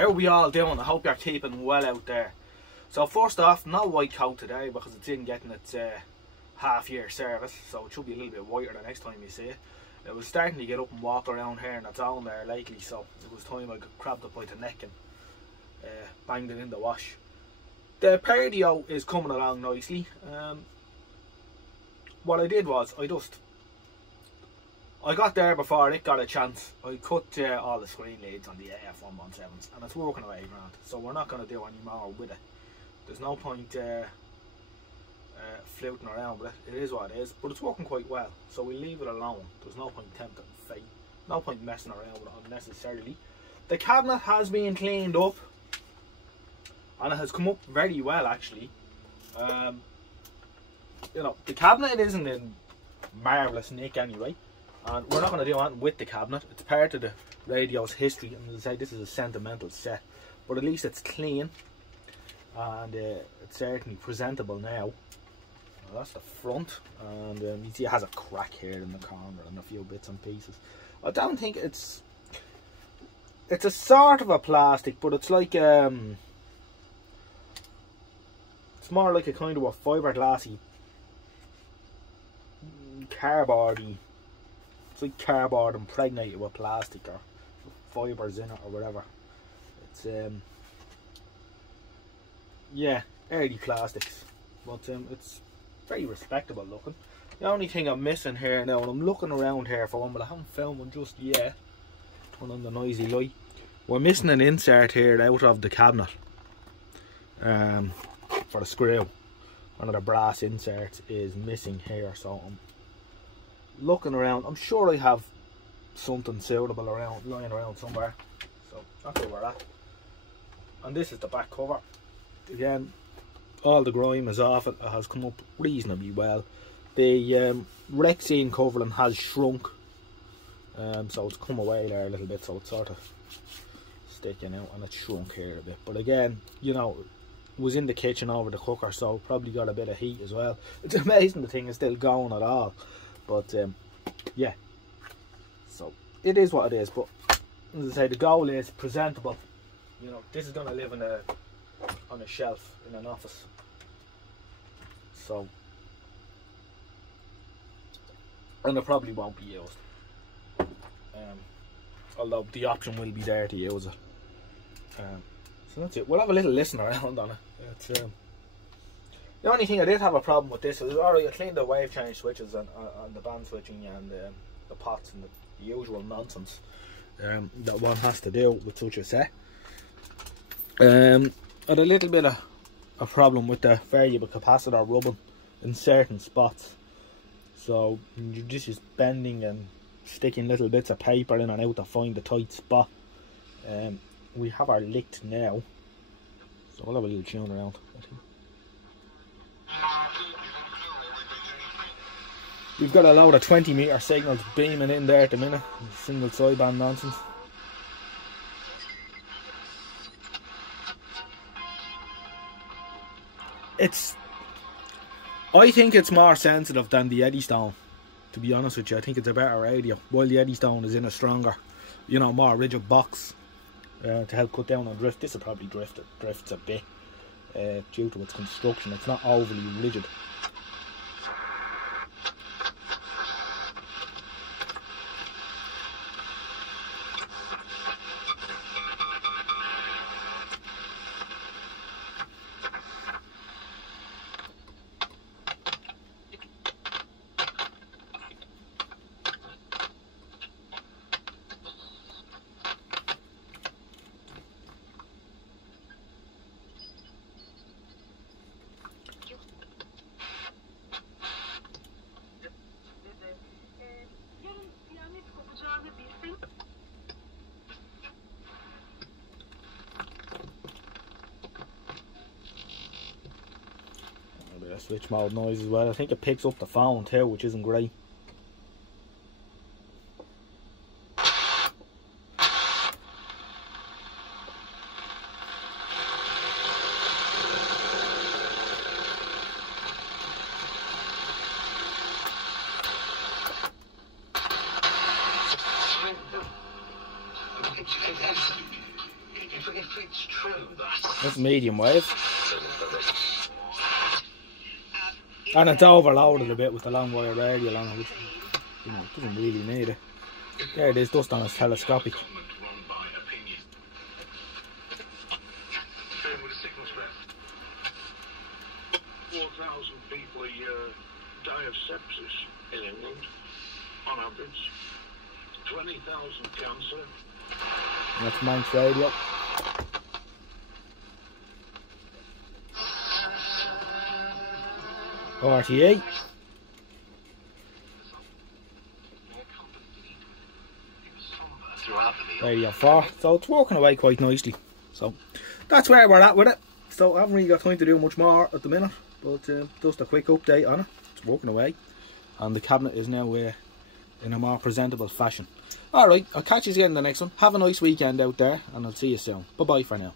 how are we all doing? I hope you're keeping well out there. So first off, no white coat today because it's in getting its half-year service, so it should be a little bit whiter the next time you see it. It was starting to get up and walk around here in its own there lately, so it was time I grabbed it by the neck and banged it in the wash. The Perdio is coming along nicely. What I did was I got there before it got a chance. I cut all the screen leads on the AF117s and it's working away grand. So we're not going to do any more with it. There's no point fluting around with it. It is what it is. But it's working quite well. So we leave it alone. There's no point tempting fate. No point messing around with it unnecessarily. The cabinet has been cleaned up. And it has come up very well actually. You know, the cabinet isn't in marvellous nick anyway. And we're not going to do anything with the cabinet. It's part of the radio's history, and as I say, this is a sentimental set. But at least it's clean, and it's certainly presentable now. Well, that's the front, and you see it has a crack here in the corner and a few bits and pieces. I don't think it's a sort of a plastic, but it's like it's more like a kind of a fiberglassy, cardboardy. It's like cardboard impregnated with plastic or fibres in it or whatever. It's yeah, early plastics, but it's very respectable looking. The only thing I'm missing here now, and I'm looking around here for one, but I haven't found one just yet. Turn on the noisy light. We're missing an insert here out of the cabinet for the screw. One of the brass inserts is missing here, so I'm looking around. I'm sure I have something suitable around, lying around somewhere. So that's where we're at. And this is the back cover. Again, all the grime is off it. It has come up reasonably well. The Rexine covering has shrunk, so it's come away there a little bit, so it's sort of sticking out, and it's shrunk here a bit. But again, you know, it was in the kitchen over the cooker, so probably got a bit of heat as well. It's amazing the thing is still going at all. But yeah, so it is what it is. But as I say, the goal is presentable. You know, this is going to live on a shelf in an office. So, and it probably won't be used. Although the option will be there to use it. So that's it. We'll have a little listen around on it. It's, the only thing I did have a problem with this is, alright, I cleaned the wave change switches and the band switching and the pots and the usual nonsense that one has to do with such a set. I had a little bit of a problem with the variable capacitor rubbing in certain spots. So you're just bending and sticking little bits of paper in and out to find the tight spot. We have our licked now, so we'll have a little tune around, I think. We've got a load of 20-meter signals beaming in there at the minute, single sideband nonsense. I think it's more sensitive than the Eddystone, to be honest with you. I think it's a better radio, while the Eddystone is in a stronger, you know, more rigid box to help cut down on drift. This will probably drifts a bit due to its construction. It's not overly rigid. Switch mode noise as well. I think it picks up the phone too, which isn't great. If it's true that... That's medium wave. And it's overloaded a bit with the long wire radial on it, which, you know, doesn't really need it. There it is, dust on its telescopic. 4,000 people a year die of sepsis in England, on average. 20,000 cancer. That's Manx radio. RTA. Radio 4. So it's working away quite nicely. So that's where we're at with it. So I haven't really got time to do much more at the minute, but just a quick update on it. It's working away, and the cabinet is now in a more presentable fashion. Alright, I'll catch you again in the next one. Have a nice weekend out there, and I'll see you soon. Bye bye for now.